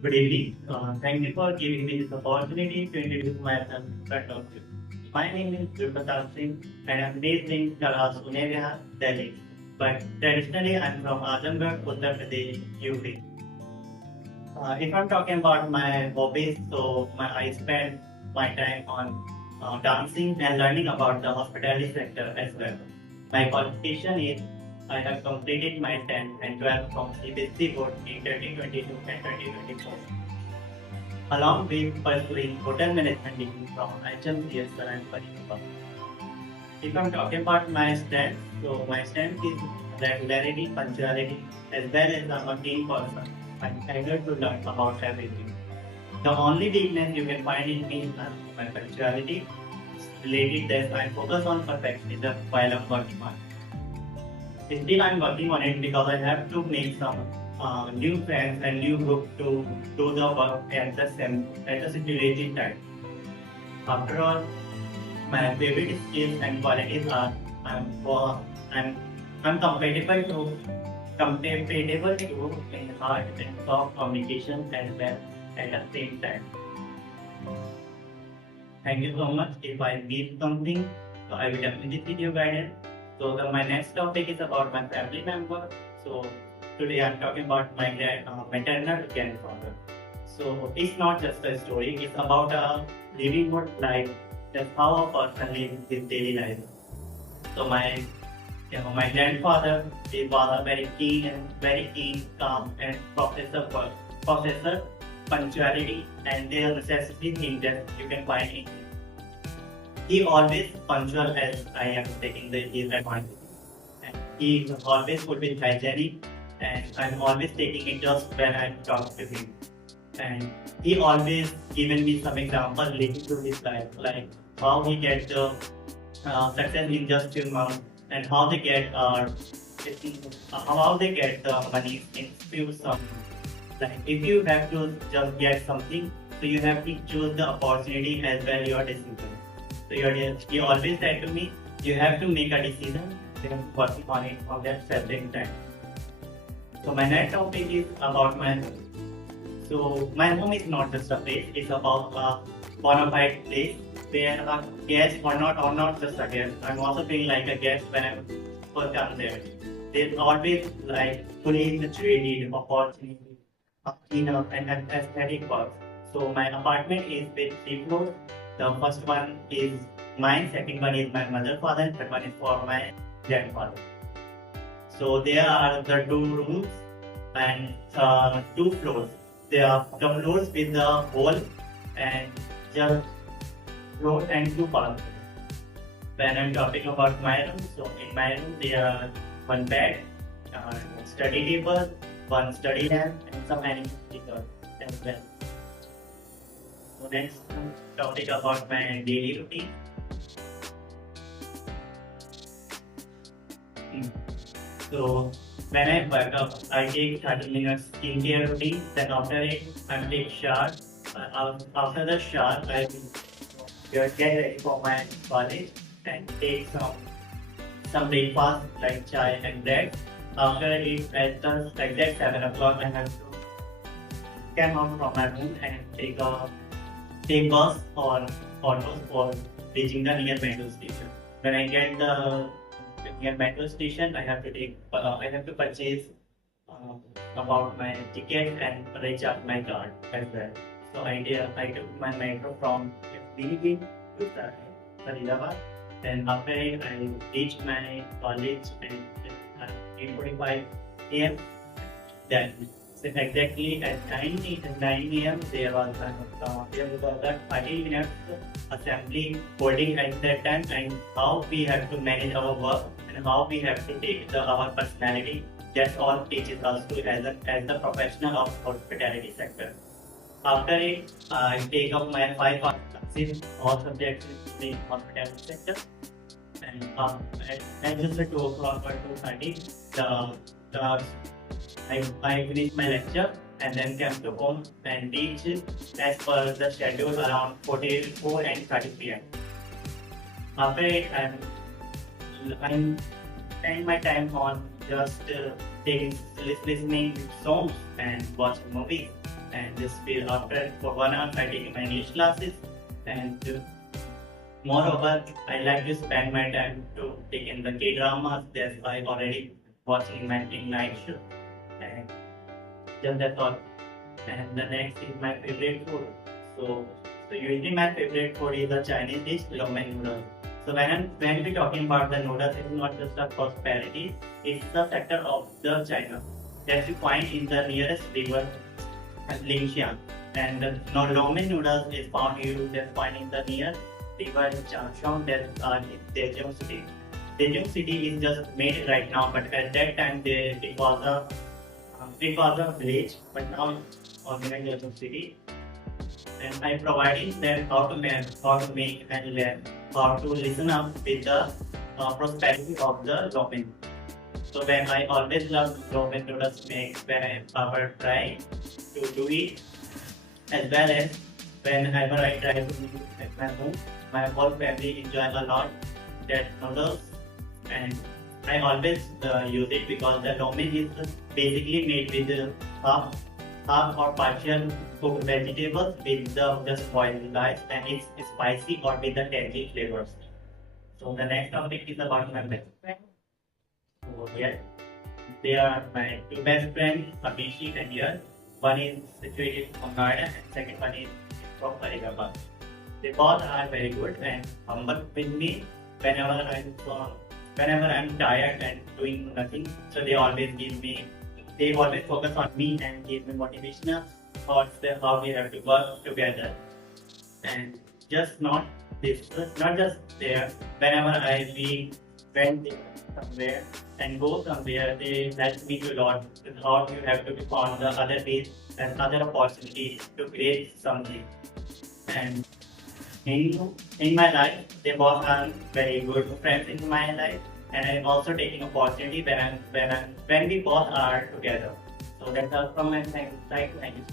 Good evening. Thank you for giving me this opportunity to introduce myself in front of you. My name is Gurpratap Singh and I'm based in Karas, Unevia, Delhi. But traditionally, I'm from Azamgarh, Uttar Pradesh, UP. If I'm talking about my hobbies, I spend my time on dancing and learning about the hospitality sector as well. My qualification is I have completed my 10th and 12th from CBSE board in 2022 and 2024, along with pursuing hotel management degree from HMCS and Parikapa. If I'm talking about my strengths, my strength is regularity, punctuality, as well as I'm a team person. I'm eager to learn about everything. The only weakness you can find in me is my punctuality. Related that I focus on perfectionism while I'm working on it. Still, I'm working on it because I have to make some new friends and new group to do the work at the stipulated time. After all, my favorite skills and qualities are I'm for I'm I'm compatible to in hard and soft communication as well at the same time. Thank you so much. If I need something, I will definitely seek your guidance. My next topic is about my family member. So today I'm talking about my maternal grandfather. So it's not just a story; it's about a living good life. That's how a person lives his daily life. So my grandfather, he was a very keen, calm, and professor punctuality and their necessity thing that you can find in him. He always punctual as I am taking his advantage. And he always would be hygienic and I'm always taking it just when I talk to him. And he always given me some example related to his life, like how he get the success in just few months and how they get the money in few some. Like if you have to just get something, so you have to choose the opportunity as well your decision. So you always said to me, you have to make a decision, then working on it on that certain time. So my next topic is about my home. So my home is not just a place; it's about a bona fide place where a guest or not just a guest. I'm also feeling like a guest when I first come there. There's always like fully situated opportunity, cleanup and an aesthetic work. So my apartment is with three floors. The first one is mine, second one is my mother, father, and third one is for my grandfather. So there are the two rooms and two floors. There are the floors with the wall and just floor and two bathrooms. When I'm talking about my room, so in my room there are one bed, study table, one study lamp, and some animal stickers as well. So next topic about my daily routine. So when I wake up, I take 30 minutes skincare routine. Then after it, I take shower. After the shower, I will get ready for my college and take some breakfast like chai and bread. After it, at the exact 7 o'clock, I have to come out from my room and take bus or autos for reaching the near metro station. When I get the near metro station, I have to purchase about my ticket and recharge my card as well. So I took my metro from Pilgrim to Faridabad. Then after it, I reached my college at 8:45 a.m. Then exactly at 9 a.m. There was a 30 minutes assembly holding at that time and how we have to manage our work and how we have to take our personality. That's all teaches us to as the professional of hospitality sector. After it, I take up my 5 hour classes, all subjects in the hospitality sector. And at just at 2 o'clock or 2:30, the I finish my lecture and then come to home and teach as per the schedule around 4 and 30 p.m. After it, I'm spend my time on just listening to songs and watching movies. and this will after for 1 hour I take my English classes, and moreover I like to spend my time to take in the K dramas. That's why I already watching my night show, and just that's all. And the next is my favorite food. So, so usually my favorite food is a Chinese dish, ramen noodles. So when we talking about the noodles, it's not just a prosperity, it's the sector of the China that you find in the nearest river, Lingxiang. And the ramen noodles is found you just find in the near river Changshan that are in Zhejiang city. Zhejiang city is just made right now, but at that time it was a village, but now it's organized as a city. And I providing them how to make and learn, how to listen up with the prosperity of the ramen. So when I always love ramen noodles make when I ever try to do it, as well as whenever I try to do it at my home, my whole family enjoy a lot that noodles, and I always use it because the ramen is basically made with half or partial cooked vegetables with the just boiled rice, and it's spicy or with the tangy flavors. So the next topic is about my best friend. So yeah, they are my two best friends, Abhishek and Yash. One is situated from Noida and second one is from Faridabad. They both are very good and humble with me whenever I'm tired and doing nothing. So they always focus on me and give me motivational thoughts that how we have to work together. And just not just there. Whenever I be went somewhere and go somewhere, they help me a lot with how you have to be on the other ways and other opportunities to create something. And in my life, they both are very good friends in my life, and I'm also taking opportunity when we both are together. So that's all from my side. Thank you.